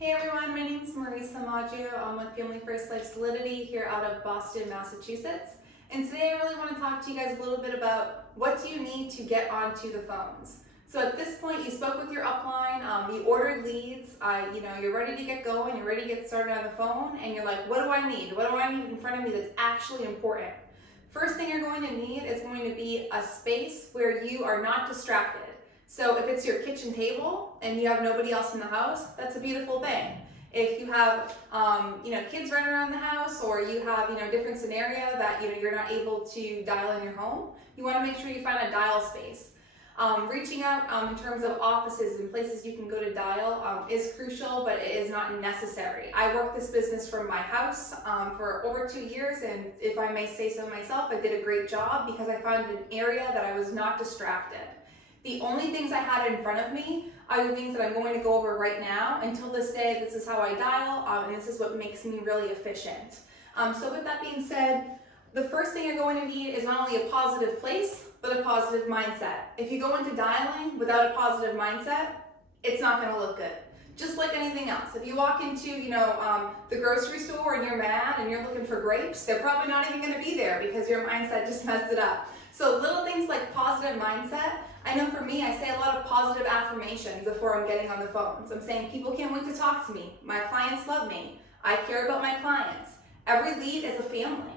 Hey everyone, my name is Marysa Maggio. I'm with Family First Life Solidity here out of Boston, Massachusetts. And today I really want to talk to you guys a little bit about what do you need to get onto the phones. So at this point, you spoke with your upline, you ordered leads, you're ready to get going, you're ready to get started on the phone, and you're like, what do I need? What do I need in front of me that's actually important? First thing you're going to need is going to be a space where you are not distracted. So if it's your kitchen table and you have nobody else in the house, that's a beautiful thing. If you have, kids running around the house, or you have, different scenario that, you're not able to dial in your home, you want to make sure you find a dial space. Reaching out in terms of offices and places you can go to dial is crucial, but it is not necessary. I worked this business from my house for over 2 years, and if I may say so myself, I did a great job because I found an area that I was not distracted. The only things I had in front of me are the things that I'm going to go over right now. Until this day, this is how I dial, and this is what makes me really efficient. So with that being said, the first thing you're going to need is not only a positive place, but a positive mindset. If you go into dialing without a positive mindset, it's not going to look good. Just like anything else. If you walk into, the grocery store and you're mad and you're looking for grapes, they're probably not even going to be there because your mindset just messed it up. So little things like positive mindset. I know for me, I say a lot of positive affirmations before I'm getting on the phones. I'm saying people can't wait to talk to me. My clients love me. I care about my clients. Every lead is a family.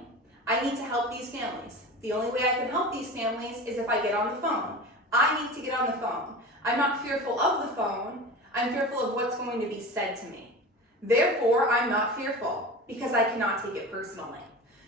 I need to help these families. The only way I can help these families is if I get on the phone. I need to get on the phone. I'm not fearful of the phone. I'm fearful of what's going to be said to me. Therefore, I'm not fearful because I cannot take it personally.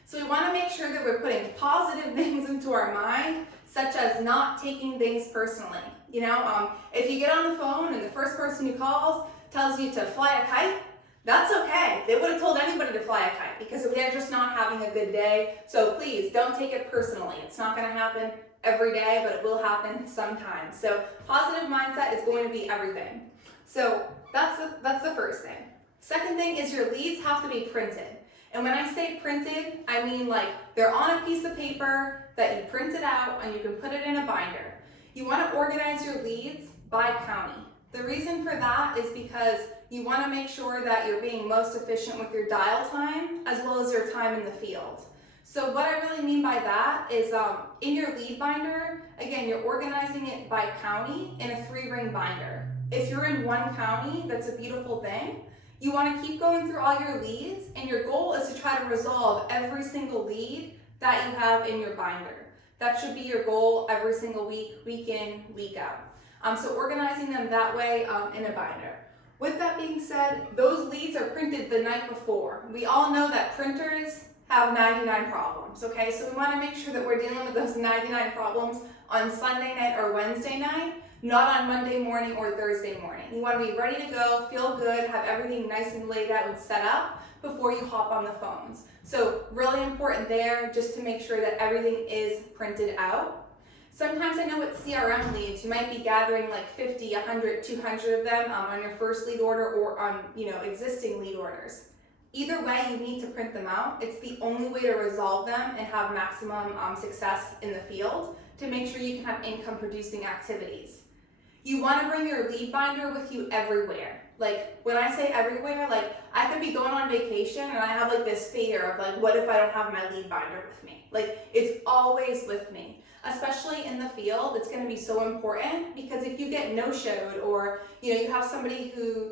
So we want to make sure that we're putting positive things into our mind, such as not taking things personally. If you get on the phone and the first person who calls tells you to fly a kite, that's okay. They would have told anybody to fly a kite because they're just not having a good day. So please don't take it personally. It's not going to happen every day, but it will happen sometimes. So positive mindset is going to be everything. So that's the first thing. Second thing is your leads have to be printed. And when I say printed, I mean like they're on a piece of paper that you print it out and you can put it in a binder. You want to organize your leads by county. The reason for that is because you want to make sure that you're being most efficient with your dial time as well as your time in the field. So what I really mean by that is in your lead binder, again, you're organizing it by county in a 3-ring binder. If you're in one county, that's a beautiful thing. You want to keep going through all your leads, and your goal is to try to resolve every single lead that you have in your binder. That should be your goal every single week, week in, week out. So organizing them that way in a binder. With that being said, those leads are printed the night before. We all know that printers have 99 problems, okay? So we want to make sure that we're dealing with those 99 problems on Sunday night or Wednesday night, not on Monday morning or Thursday morning. You want to be ready to go, feel good, have everything nice and laid out and set up before you hop on the phones. So really important there, just to make sure that everything is printed out. Sometimes I know with CRM leads, you might be gathering like 50, 100, 200 of them on your first lead order or on existing lead orders. Either way, you need to print them out. It's the only way to resolve them and have maximum success in the field to make sure you can have income producing activities. You want to bring your lead binder with you everywhere. Like when I say everywhere, like I could be going on vacation and I have like this fear of like, what if I don't have my lead binder with me? Like it's always with me. Especially in the field, it's going to be so important because if you get no-showed or you have somebody who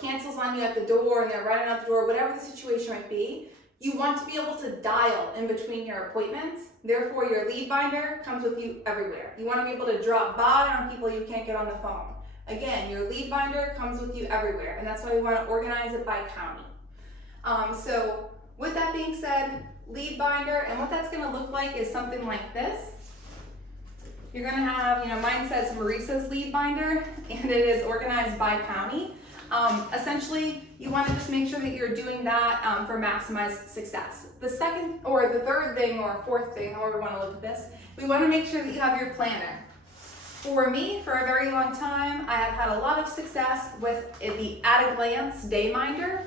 cancels on you at the door and they're running out the door, whatever the situation might be, you want to be able to dial in between your appointments. Therefore, your lead binder comes with you everywhere. You want to be able to drop by on people you can't get on the phone. Again, your lead binder comes with you everywhere, and that's why we want to organize it by county. So with that being said, lead binder, and what that's going to look like is something like this. You're going to have, mine says Marysa's lead binder, and it is organized by county. Essentially, you want to just make sure that you're doing that for maximized success. The second, or the third thing, or fourth thing, however you want to look at this, we want to make sure that you have your planner. For me, for a very long time, I have had a lot of success with the at-a-glance day minder,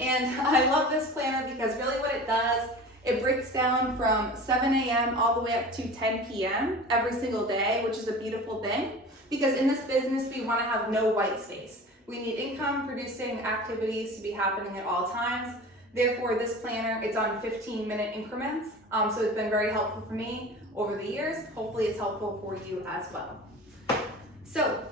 and I love this planner because really what it does, it breaks down from 7 a.m. all the way up to 10 p.m. every single day, which is a beautiful thing because in this business, we want to have no white space. We need income producing activities to be happening at all times. Therefore, this planner, it's on 15-minute increments. So it's been very helpful for me over the years. Hopefully it's helpful for you as well. So,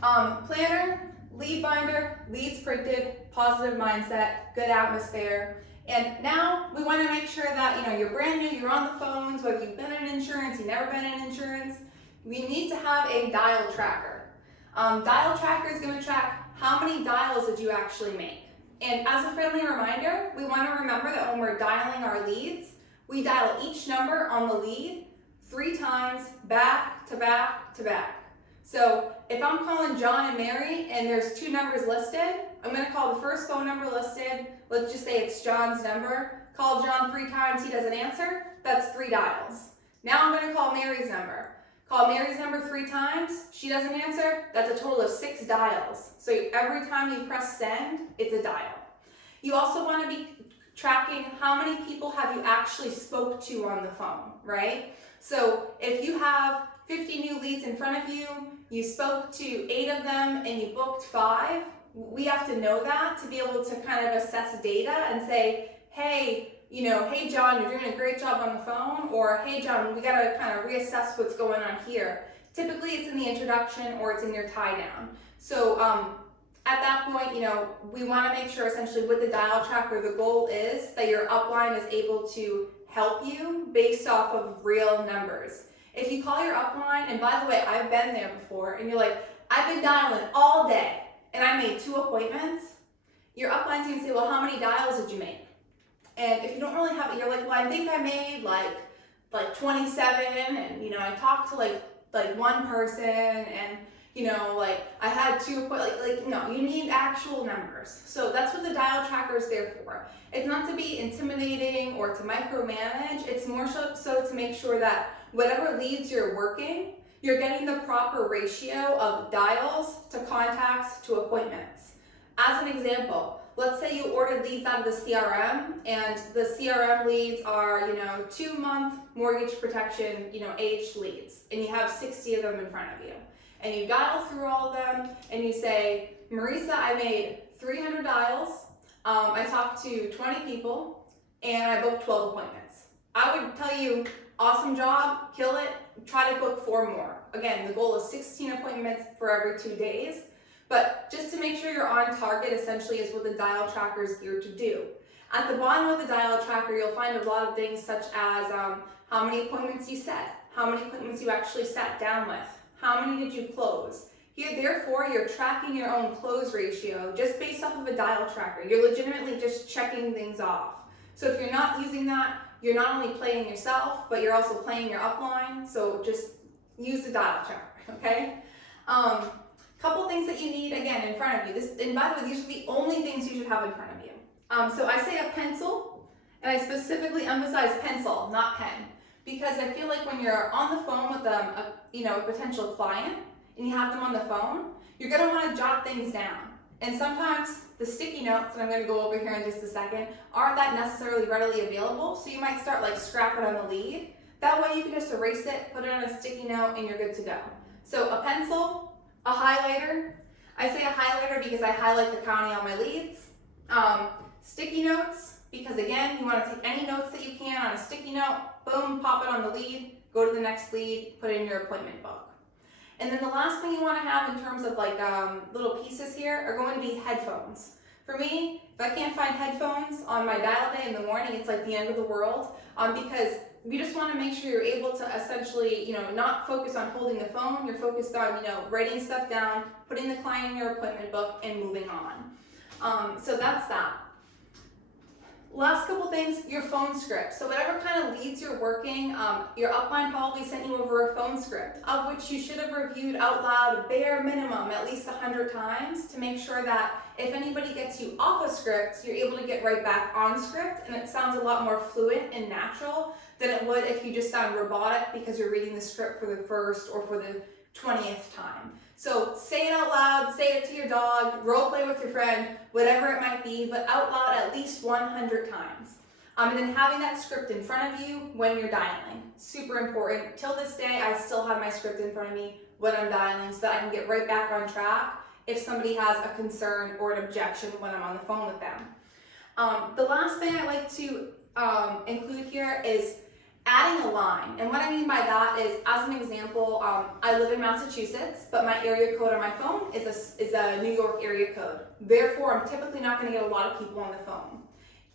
planner, lead binder, leads printed, positive mindset, good atmosphere. And now we want to make sure that, you're brand new, you're on the phones, whether you've been in insurance, you've never been in insurance, we need to have a dial tracker. Dial tracker is going to track how many dials did you actually make. And as a friendly reminder, we want to remember that when we're dialing our leads, we dial each number on the lead 3 times back to back to back. So if I'm calling John and Mary and there's 2 numbers listed, I'm going to call the first phone number listed. Let's just say it's John's number. Call John 3 times, he doesn't answer. That's 3 dials. Now I'm going to call Mary's number. Call Mary's number 3 times, she doesn't answer. That's a total of 6 dials. So every time you press send, it's a dial. You also want to be tracking how many people have you actually spoke to on the phone, right? So if you have 50 new leads in front of you, you spoke to 8 of them and you booked 5, we have to know that to be able to kind of assess data and say, hey, hey John, you're doing a great job on the phone, or hey John, we gotta kind of reassess what's going on here. Typically it's in the introduction or it's in your tie down. So at that point, we want to make sure essentially with the dial tracker, the goal is that your upline is able to help you based off of real numbers. If you call your upline, and by the way, I've been there before, and you're like, I've been dialing all day and I made 2 appointments, your upline's gonna say, well, how many dials did you make? And if you don't really have it, you're like, well, I think I made like 27, and I talked to like 1 person, and I had 2 appointments. No, you need actual numbers. So that's what the dial tracker is there for. It's not to be intimidating or to micromanage. It's more so to make sure that whatever leads you're working, you're getting the proper ratio of dials to contacts to appointments. As an example, let's say you ordered leads out of the CRM, and the CRM leads are, 2-month mortgage protection, aged leads, and you have 60 of them in front of you. And you dial through all of them, and you say, Marysa, I made 300 dials, I talked to 20 people, and I booked 12 appointments. I would tell you, awesome job, kill it, try to book 4 more. Again, the goal is 16 appointments for every 2 days. But just to make sure you're on target, essentially, is what the dial tracker is geared to do. At the bottom of the dial tracker, you'll find a lot of things such as how many appointments you set, how many appointments you actually sat down with, how many did you close. Here, therefore, you're tracking your own close ratio just based off of a dial tracker. You're legitimately just checking things off. So if you're not using that, you're not only playing yourself, but you're also playing your upline. So just use the dial tracker, okay? Couple things that you need, again, in front of you. And by the way, these are the only things you should have in front of you. So I say a pencil, and I specifically emphasize pencil, not pen, because I feel like when you're on the phone with a potential client, and you have them on the phone, you're gonna wanna jot things down. And sometimes the sticky notes, and I'm gonna go over here in just a second, aren't that necessarily readily available, so you might start scrapping on the lead. That way you can just erase it, put it on a sticky note, and you're good to go. So a pencil, a highlighter. I say a highlighter because I highlight the county on my leads. Sticky notes, because again, you want to take any notes that you can on a sticky note, boom, pop it on the lead, go to the next lead, put it in your appointment book. And then the last thing you want to have in terms of little pieces here are going to be headphones. For me, if I can't find headphones on my dial day in the morning, it's like the end of the world, because we just want to make sure you're able to essentially, not focus on holding the phone. You're focused on, writing stuff down, putting the client in your appointment book, and moving on. So that's that. Last couple things, your phone script. So whatever kind of leads you're working, your upline probably sent you over a phone script, of which you should have reviewed out loud a bare minimum at least 100 times to make sure that if anybody gets you off a script, you're able to get right back on script, and it sounds a lot more fluent and natural than it would if you just sound robotic because you're reading the script for the first or for the 20th time. So say it out loud, say it to your dog, role play with your friend, whatever it might be, but out loud at least 100 times. And then having that script in front of you when you're dialing, super important. Till this day, I still have my script in front of me when I'm dialing so that I can get right back on track if somebody has a concern or an objection when I'm on the phone with them. The last thing I like to include here is adding a line. And what I mean by that is, as an example, I live in Massachusetts, but my area code on my phone is a New York area code. Therefore, I'm typically not going to get a lot of people on the phone.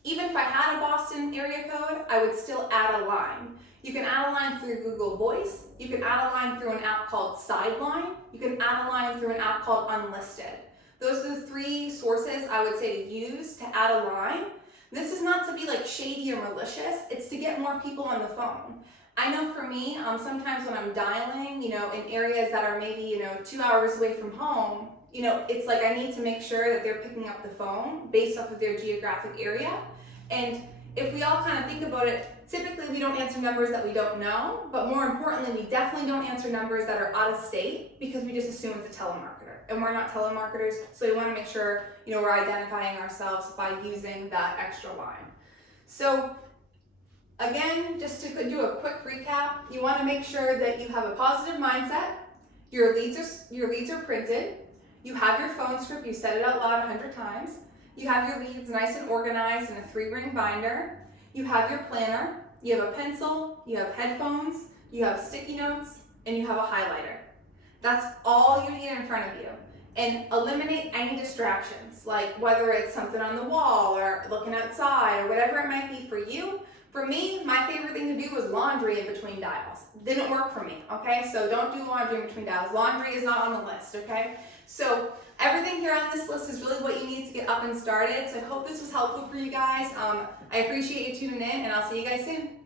Even if I had a Boston area code, I would still add a line. You can add a line through Google Voice. You can add a line through an app called Sideline. You can add a line through an app called Unlisted. Those are the 3 sources I would say to use to add a line. This is not to be like shady or malicious, it's to get more people on the phone. I know for me, sometimes when I'm dialing, in areas that are maybe, 2 hours away from home, it's like I need to make sure that they're picking up the phone based off of their geographic area. And if we all kind of think about it, typically we don't answer numbers that we don't know, but more importantly, we definitely don't answer numbers that are out of state because we just assume it's a telemarketer. And we're not telemarketers, so we want to make sure, we're identifying ourselves by using that extra line. So again, just to do a quick recap, you want to make sure that you have a positive mindset, your leads are printed, you have your phone script, you said it out loud 100 times, you have your leads nice and organized in a 3-ring binder, you have your planner, you have a pencil, you have headphones, you have sticky notes, and you have a highlighter. That's all you need in front of you. And eliminate any distractions, like whether it's something on the wall or looking outside or whatever it might be for you. For me, my favorite thing to do was laundry in between dials. Didn't work for me, okay? So don't do laundry in between dials. Laundry is not on the list, okay? So everything here on this list is really what you need to get up and started. So I hope this was helpful for you guys. I appreciate you tuning in, and I'll see you guys soon.